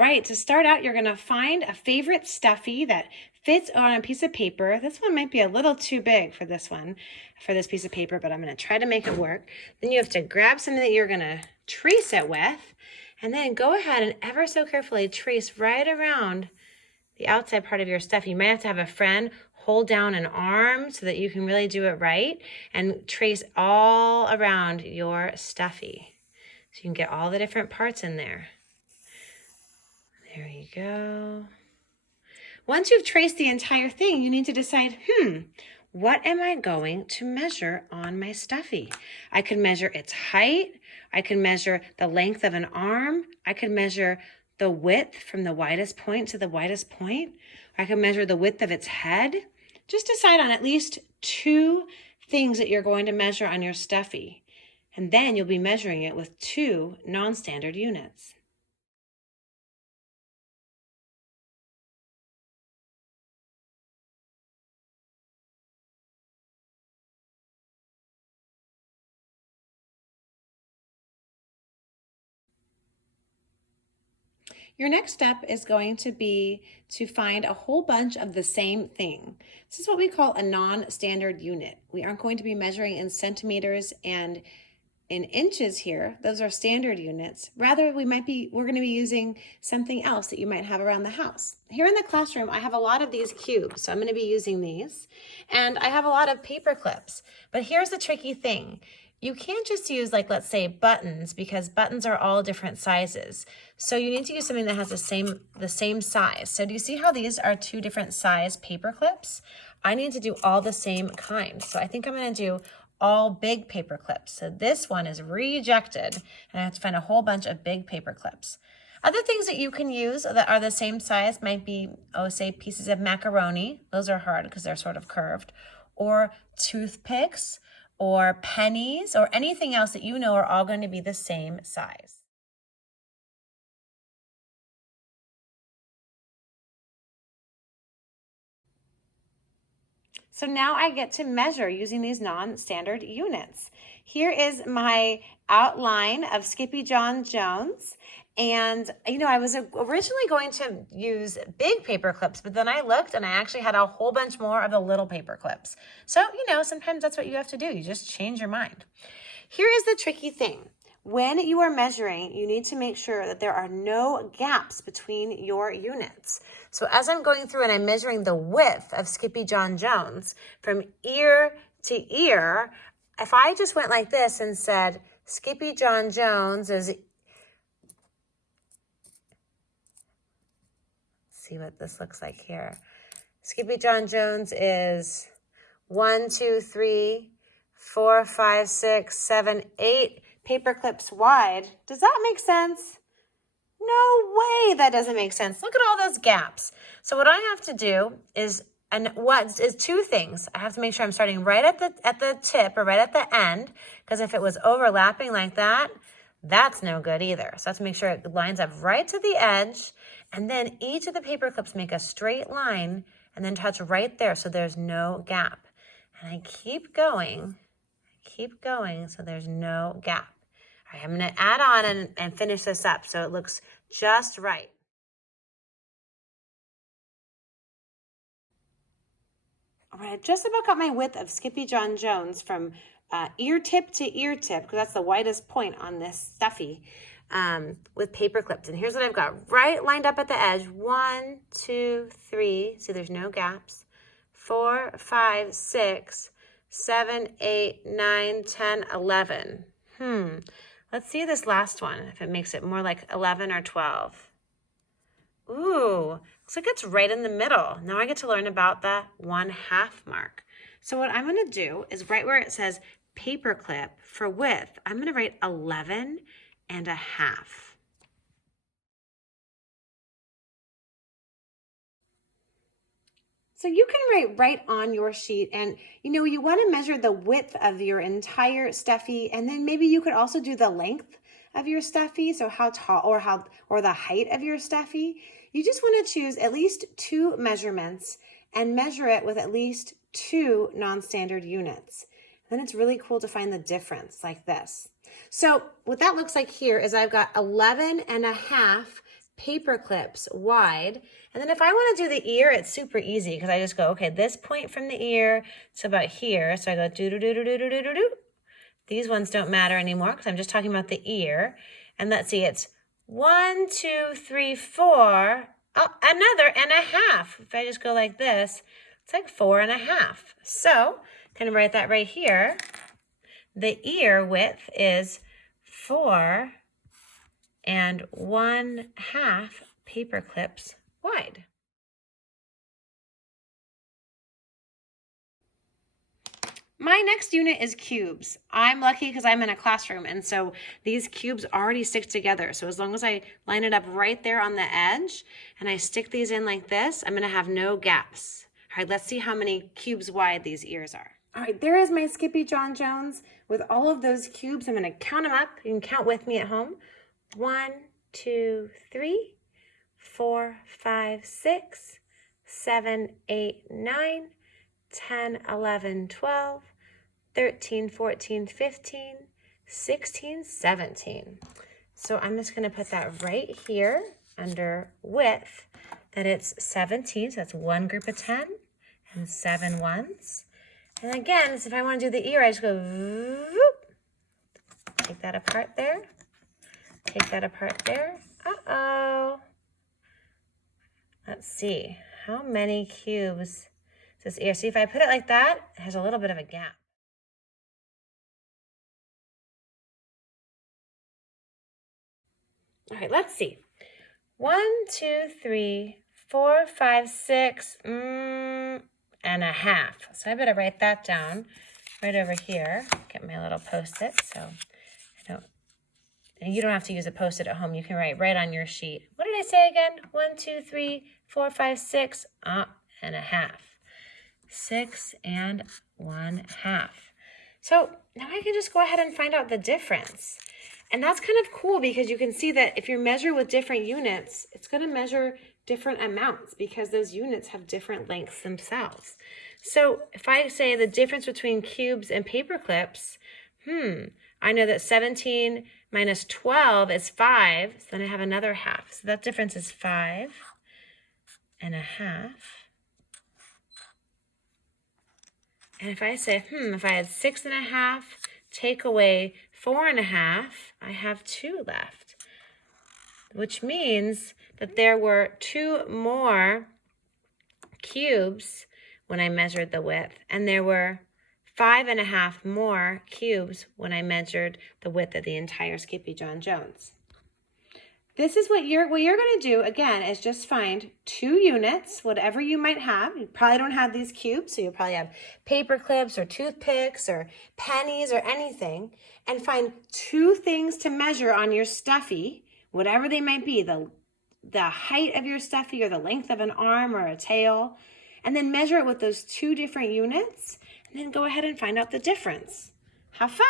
right, to start out, you're gonna find a favorite stuffy that fits on a piece of paper. This one might be a little too big for this piece of paper, but I'm gonna try to make it work. Then you have to grab something that you're gonna trace it with, and then go ahead and ever so carefully trace right around the outside part of your stuffy. You might have to have a friend hold down an arm so that you can really do it right, and trace all around your stuffy. So you can get all the different parts in there. There you go. Once you've traced the entire thing, you need to decide, what am I going to measure on my stuffy? I could measure its height. I can measure the length of an arm. I could measure the width from the widest point to the widest point. I can measure the width of its head. Just decide on at least 2 things that you're going to measure on your stuffy. And then you'll be measuring it with 2 non-standard units. Your next step is going to be to find a whole bunch of the same thing. This is what we call a non-standard unit. We aren't going to be measuring in centimeters and in inches here. Those are standard units. Rather, we're going to be using something else that you might have around the house. Here in the classroom, I have a lot of these cubes, so I'm going to be using these. And I have a lot of paper clips. But here's the tricky thing. You can't just use, like, let's say buttons, because buttons are all different sizes. So you need to use something that has the same size. So do you see how these are 2 different size paper clips? I need to do all the same kind. So I think I'm going to do all big paper clips. So this one is rejected, and I have to find a whole bunch of big paper clips. Other things that you can use that are the same size might be, say pieces of macaroni. Those are hard because they're sort of curved. Or toothpicks, or pennies, or anything else that you know are all going to be the same size. So now I get to measure using these non-standard units. Here is my outline of Skippy John Jones. And, I was originally going to use big paper clips, but then I looked and I actually had a whole bunch more of the little paper clips. So, sometimes that's what you have to do. You just change your mind. Here is the tricky thing. When you are measuring, you need to make sure that there are no gaps between your units. So as I'm going through and I'm measuring the width of Skippy John Jones from ear to ear, if I just went like this and said, Skippy John Jones is, see what this looks like here. Skippy John Jones is 1, 2, 3, 4, 5, 6, 7, 8 paper clips wide. Does that make sense? No way that doesn't make sense. Look at all those gaps. So what I have to do is, and what is 2 things. I have to make sure I'm starting right at the tip or right at the end, because if it was overlapping like that, that's no good either. So I have to make sure it lines up right to the edge, and then each of the paper clips make a straight line and then touch right there so there's no gap. And I keep going so there's no gap. All right, I'm going to add on and finish this up so it looks just right. All right, I just about got my width of Skippy John Jones from ear tip to ear tip, because that's the widest point on this stuffy, with paper clips. And here's what I've got right lined up at the edge. 1, 2, 3. See, there's no gaps. 4, 5, 6, 7, 8, 9, 10, 11. Let's see this last one, if it makes it more like 11 or 12. Ooh, looks like it's right in the middle. Now I get to learn about the 1/2 mark. So what I'm going to do is right where it says paper clip for width, I'm going to write 11 1/2. So you can write right on your sheet, and you want to measure the width of your entire stuffy, and then maybe you could also do the length of your stuffy, so how tall or the height of your stuffy. You just want to choose at least 2 measurements and measure it with at least 2 non-standard units. Then it's really cool to find the difference like this. So what that looks like here is I've got 11 1/2 paper clips wide. And then if I want to do the ear, it's super easy because I just go, okay, this point from the ear to about here. So I go do-do-do-do-do-do-do-do. These ones don't matter anymore because I'm just talking about the ear. And let's see, it's 1, 2, 3, 4. Oh, another and a half. If I just go like this, it's like 4 and a half. So I'm going to write that right here. The ear width is 4 and 1/2 paper clips wide. My next unit is cubes. I'm lucky because I'm in a classroom, and so these cubes already stick together. So as long as I line it up right there on the edge and I stick these in like this, I'm going to have no gaps. All right, let's see how many cubes wide these ears are. All right, there is my Skippy John Jones with all of those cubes. I'm going to count them up. You can count with me at home. 1, 2, 3, 4, 5, 6, 7, 8, 9, 10, 11, 12, 13, 14, 15, 16, 17. So I'm just going to put that right here under width, that it's 17. So that's one group of 10 and 7 ones. And again, so if I want to do the ear, I just go, whoop, take that apart there, take that apart there. Uh-oh. Let's see, how many cubes this ear? See, if I put it like that, it has a little bit of a gap. All right, let's see. 1, 2, 3, 4, 5, 6, and a half. So I better write that down right over here. Get my little Post-it so I don't. And you don't have to use a Post-it at home. You can write right on your sheet. What did I say again? 1, 2, 3, 4, 5, 6, and a half. 6 and 1/2. So now I can just go ahead and find out the difference. And that's kind of cool because you can see that if you measure with different units, it's going to measure different amounts because those units have different lengths themselves. So if I say the difference between cubes and paper clips, I know that 17 minus 12 is 5. So then I have another half. So that difference is 5 and a half. And if I say, if I had 6 and a half, take away 4 and a half, I have 2 left, which means that there were 2 more cubes when I measured the width, and there were 5 and a half more cubes when I measured the width of the entire Skippy John Jones. This is what you're going to do, again, is just find 2 units, whatever you might have. You probably don't have these cubes, so you'll probably have paper clips or toothpicks or pennies or anything, and find 2 things to measure on your stuffy, whatever they might be, the height of your stuffy or the length of an arm or a tail, and then measure it with those 2 different units, and then go ahead and find out the difference. Have fun!